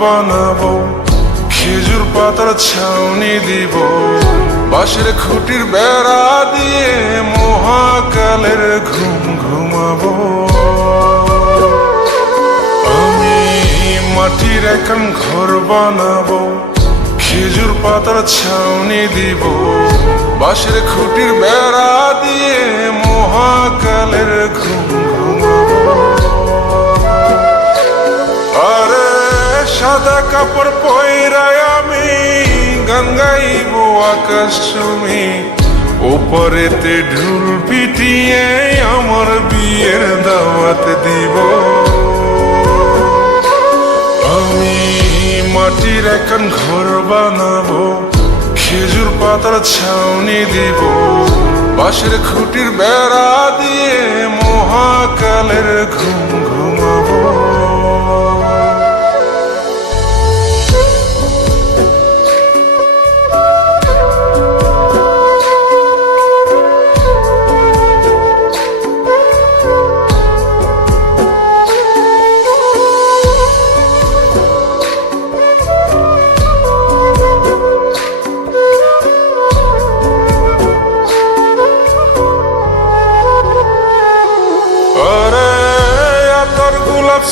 বানাবো, খেজুর পাতার ছাউনি দিব, বাঁশের খুঁটির বেড়া দিয়ে মহাকালের ঘুম ঘুমাবো। আমি মাটির এখন ঘর বানাবো, খেজুর পাতার ছাউনি দিব, বাঁশের খুঁটির বেড়া দিয়ে মহাকালের ঘুম ঘুমাবো। আরে সাদা কাপড় পয়রায় আমি গান গাইব আকাশ চুমি, ওপরেতে ঢুল পিটিয়ে আমার বিয়ের দাওয়াত দিব। আমি মাটির এখন ঘর বানাবো, খেজুর পাতার ছাউনি দিব, বাঁশের খুঁটির বেড়া দিয়ে মহাকালের ঘুম ঘুমাবো।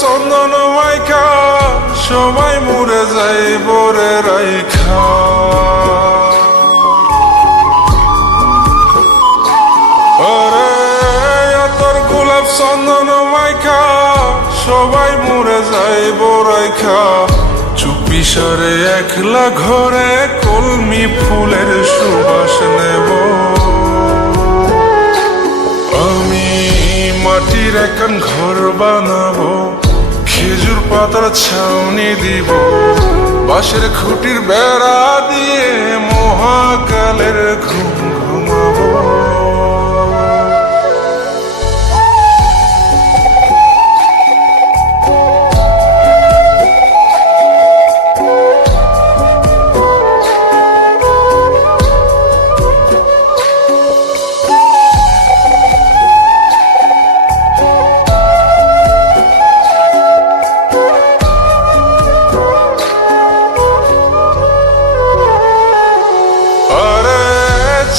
চন্দন মাইকা সবাই মরে যাই বরে রাইখা, আরে তোর গোলাপ চন্দন মাইকা সবাই মরে যাই বরাইখা, চুপি সরে একলা ঘরে কলমি ফুলের সুবাস নেব। আমি মাটির এখন ঘর বানাবো, খেজুর পাতার ছাউনি দিব, বাঁশের খুঁটির বেড়া দিয়ে মহাকালের ঘুম ঘুমাবো।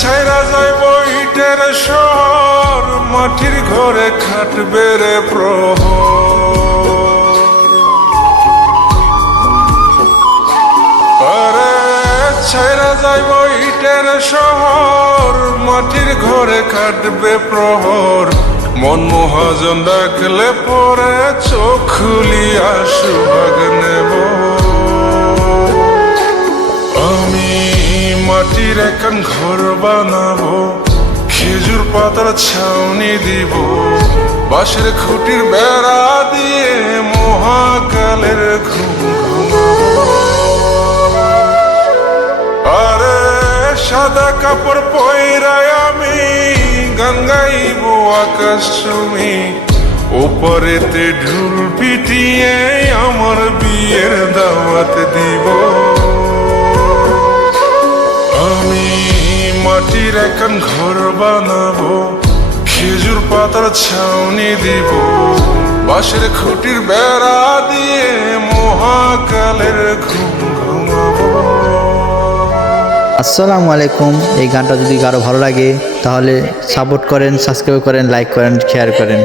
ছাইরা যাইব ইটের শহর, মাটির ঘরে খাটবে রে প্রহর। আরে ছাইরা যাইব ইটের শহর, মাটির ঘরে খাটবে প্রহর। মন মহাজন ডাকলে পরে চোখ খুলিয়া সুভাগ নেব। আমি মাটির এখন ঘর বানাবো, খেজুর পাতার ছাউনি দিব, বাঁশের খুঁটির বেড়া দিয়ে মহাকালের ঘুম ঘুমাবো। আরে সাদা কাপড় পয়রায় আমি গান গাইব আকাশ চুমি, ওপরেতে ঢুল পিটিয়ে আমার বিয়ের দাওয়াত দিব। আমি মাটির এখন ঘর বানাবো, খেজুর পাতার ছাউনি দিব, বাঁশের খুঁটির বেড়া দিয়ে মহাকালের ঘুম ঘুমাবো। আসসালামু আলাইকুম। এই গানটা যদি কারো ভালো লাগে তাহলে সাপোর্ট করেন, সাবস্ক্রাইব করেন, লাইক করেন, শেয়ার করেন।